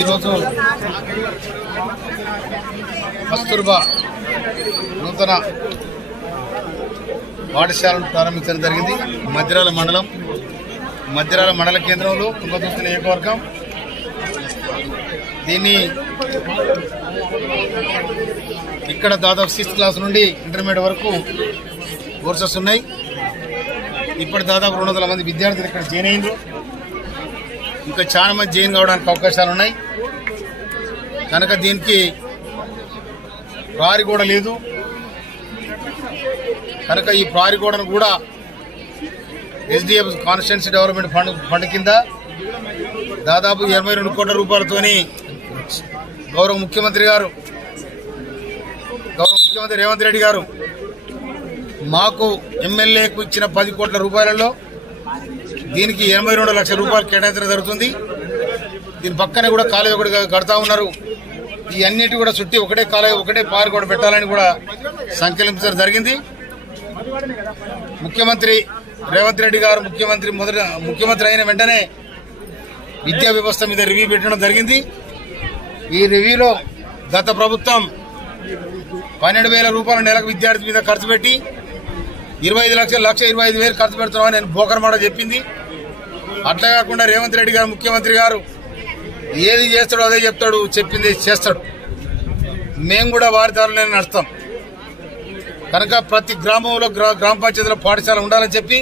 ఈరోజు కస్తూర్బా నూతన పాఠశాలను ప్రారంభించడం జరిగింది. మధ్యరాల మండల కేంద్రంలో తుంగతుర్తి నియోజకవర్గం. దీన్ని ఇక్కడ దాదాపు 6th క్లాస్ నుండి ఇంటర్మీడియట్ వరకు కోర్సెస్ ఉన్నాయి. ఇప్పుడు దాదాపు 200 మంది విద్యార్థులు ఇక్కడ జాయిన్ అయ్యారు. ఇంకా చాలా మంది జాయిన్ కావడానికి అవకాశాలు ఉన్నాయి. కనుక దీనికి ప్రహరీ గోడ లేదు కనుక ఈ ప్రహరీ గోడను కూడా SDF కాన్స్టిట్యుయెన్సీ డెవలప్మెంట్ ఫండ్ కింద దాదాపు 22 కోట్ల రూపాయలతోని గౌరవ ముఖ్యమంత్రి రేవంత్ రెడ్డి గారు మాకు ఎమ్మెల్యేకు ఇచ్చిన 10 కోట్ల రూపాయలలో దీనికి 82 లక్షల రూపాయలు కేటాయించడం జరుగుతుంది. దీని పక్కనే కూడా కాలేజ్ ఒకటి కడతా ఉన్నారు. ఈ అన్నిటి కూడా చుట్టి ఒకటే కాలేజ్ ఒకటే పార్క్ కూడా పెట్టాలని కూడా సంకల్పించడం జరిగింది. ముఖ్యమంత్రి రేవంత్ రెడ్డి గారు ముఖ్యమంత్రి అయిన వెంటనే విద్యా వ్యవస్థ మీద రివ్యూ పెట్టడం జరిగింది. ఈ రివ్యూలో గత ప్రభుత్వం 12,000 రూపాయల నెలకు విద్యార్థి మీద ఖర్చు పెట్టి 1,25,000 ఖర్చు పెడుతున్నామని నేను బోకర్ మాట చెప్పింది. అట్లా కాకుండా రేవంత్ రెడ్డి గారు ముఖ్యమంత్రి గారు ఏది చేస్తాడో అదే చెప్తాడు, చెప్పింది చేస్తాడు. మేము కూడా వారి దారిలో నడుస్తాం. కనుక ప్రతి గ్రామంలో గ్రామ పంచాయతీలో పాఠశాల ఉండాలని చెప్పి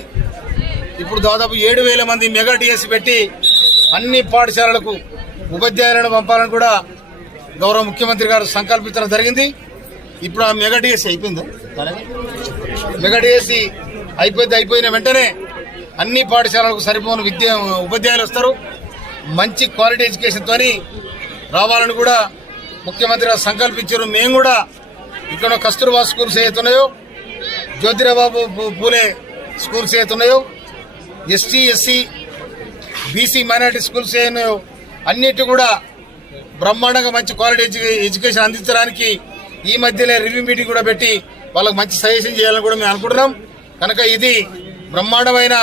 ఇప్పుడు దాదాపు 7,000 మంది మెగా డిఎస్సి పెట్టి అన్ని పాఠశాలలకు ఉపాధ్యాయులను పంపాలని కూడా గౌరవ ముఖ్యమంత్రి గారు సంకల్పించడం జరిగింది. ఇప్పుడు ఆ మెగా డిఎస్సి అయిపోయిందా? మెగా డిఎస్సి అయిపోయిన వెంటనే అన్ని పాఠశాలలకు సరిపోని ఉపాధ్యాయులు వస్తారు. మంచి క్వాలిటీ ఎడ్యుకేషన్తో రావాలని కూడా ముఖ్యమంత్రి గారు సంకల్పించారు. మేము కూడా ఇక్కడ కస్తూర్బా స్కూల్స్ ఏతున్నాయో, జ్యోతిరాబాబు పూలే స్కూల్స్ ఏతున్నాయో, ST SC BC minority schools ఏనాయో అన్నిటి కూడా బ్రహ్మాండంగా మంచి క్వాలిటీ ఎడ్యుకేషన్ అందించడానికి ఈ మధ్యలో రివ్యూ మీటింగ్ కూడా పెట్టి వాళ్ళకి మంచి సజెషన్ చేయాలని కూడా మేము అనుకుంటున్నాం. కనుక ఇది బ్రహ్మాండమైన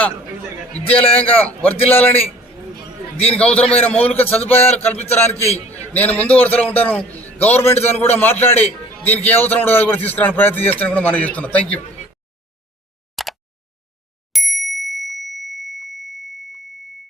విద్యాలయంగా వర్ధిల్లాలని, దీనికి అవసరమైన మౌలిక సదుపాయాలు కల్పించడానికి నేను ముందు వరుసలో ఉంటాను. గవర్నమెంట్తో కూడా మాట్లాడి దీనికి ఏ అవసరం ఉండదో కూడా తీసుకురావడానికి ప్రయత్నం చేస్తానని కూడా మనం చేస్తున్నాం. Thank you.